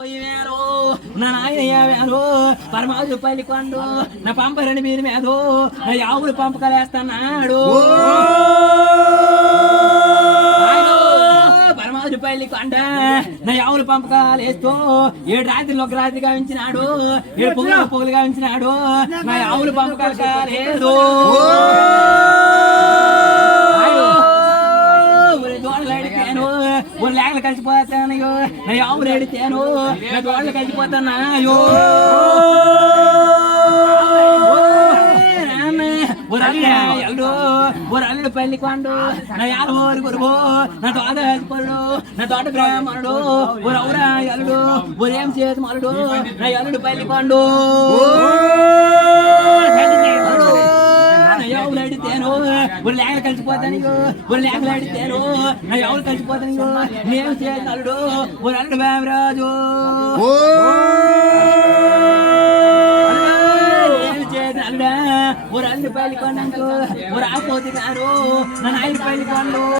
నా నాయన పరమాజు పల్లి కొండు నా పంపరని మీరు మీద నా యావులు పంపకలేస్తున్నాడు పరమాజు పల్లి కొండ నా యావులు పంపకాలేస్తూ 7 రాత్రులు ఒక రాత్రి గావించినాడు 7 పొగులు గావించినాడు నా యావులు పంపకాలు కాలేదు లేకలు కలిసిపోతాను నా ఆవులు ఎడితేను నా దోళ్ళు కలిసిపోతాను ఎల్లు అల్లుడు పల్లి కొండు నా యారు గురువు నా తోట పరుడు నా తోట బ్రాహ్మణుడు ఊరవురా ఎల్లుడు ఊరేం చేతి మరుడు నా ఎల్లుడు పల్లి కొండు ఎవరు అడితేను ఒక లేకలు కలిసిపోతాను ఒక లేకలు అడితేను నా ఎవరు కలిసిపోతాను నేను చేస్తాడు ఒక అల్లుడు బామరాజు నేను చేత అల్లుడా ఒక అల్లుడు పల్లి కొండంకు ఒక ఆపోతున్నారు నా నాయుడు పల్లి కొండు